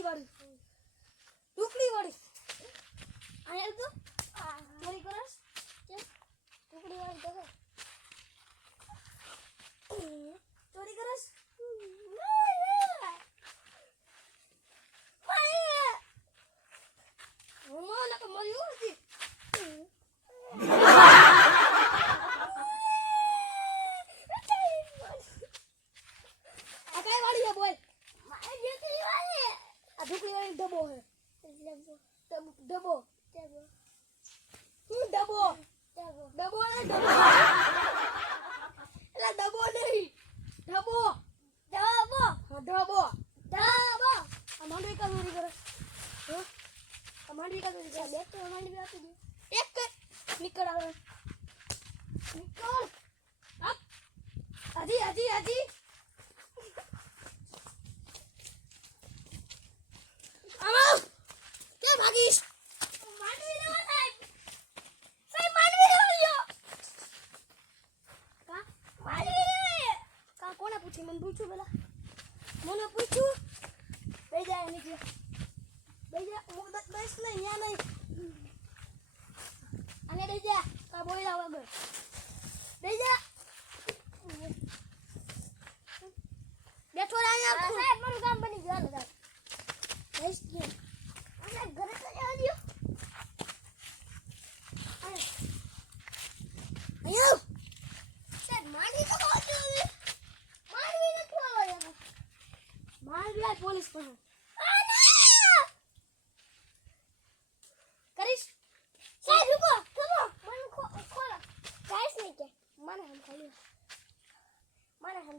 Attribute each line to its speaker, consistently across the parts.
Speaker 1: ઢોકળી વાળી. ઢોકળી વાળી. આને તો ચોરી કરસ
Speaker 2: ટુકડી વાળી દેખો
Speaker 1: ચોરી કરસ બોલ? મારે તો મળ્યું નથી આ કઈ વાળી છે બોલ આ ઢોકળી વાળી ડબ્બો છે ડબ- ડબ્બો હું ડબ્બો ડબ્બો ને ડબ્બો એટલે ડબ્બો નહીં ડબ્બો હા ડબ્બો આ માંડવી કા ચોરી કરે હા? આ માંડવી કા ચોરી કરે એક કર. નીકળ આવે નીકળ અપ. હજી હજી હજી પૂછી પેલા? મને પૂછું? બે જાય નીકળે બે જા. હું તો બસ નહીં ન્યા નહીં. અને બે જા. કા બોયલા વગર. બે જા.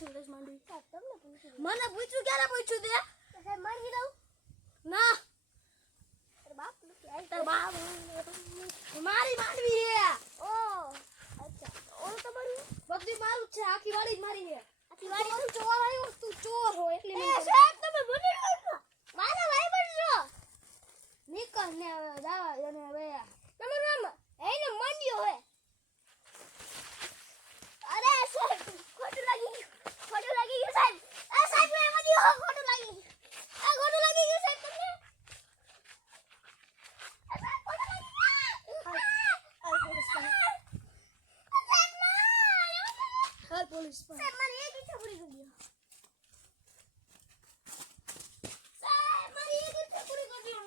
Speaker 1: પૂછ્યું માંડવી
Speaker 2: તમને પૂછ્યું
Speaker 1: મને પૂછ્યું ક્યારે પૂછ્યું તે?
Speaker 2: સાહેબ માંડવી દઉં
Speaker 1: ના.
Speaker 2: બાપ
Speaker 1: તાર બાપ. મારી માંડવી હે
Speaker 2: ઓ અચ્છા. ઓલું તો બન્યું
Speaker 1: બધી મારું છે આખી વાડી જ મારી છે. પોલીસ પાસે
Speaker 2: સાહેબ મારી એક ઈચ્છા પૂરી કરી દો સાહેબ મારી એક ઈચ્છા પૂરી કરી દો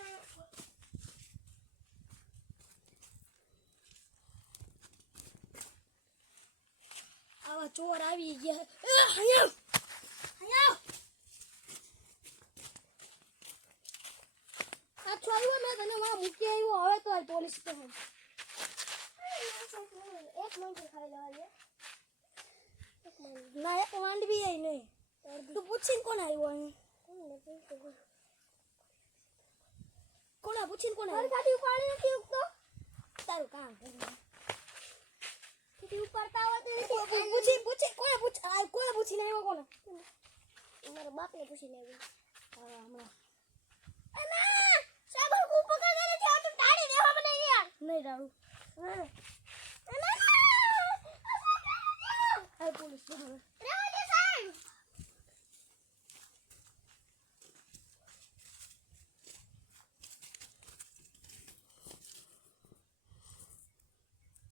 Speaker 1: આવા ચોર આવી ગયા એ અહીંયા અહીંયા આ છો આવ્યો મેં તને વાં મૂકી આવ્યો હવે તો હાલ પોલીસ પાસે
Speaker 2: એક મિનિટ ખાઈ લેવા દે એક મિનિટ
Speaker 1: ના માંડવી આવી નહીં તું પૂછીને કોણ આવ્યું
Speaker 2: કોને
Speaker 1: પૂછીને કોણ આવ્યો?
Speaker 2: ઉપાડી નથી ઉગતો
Speaker 1: તારું કામ.
Speaker 2: તેથી ઉપાડતા હોય તો
Speaker 1: પૂ- પૂ- પૂછી પૂછી કોને પૂછ કોને પૂછીને આવ્યો કોને
Speaker 2: મારા બાપને પૂછીને આવ્યો.
Speaker 1: હા હમણાં.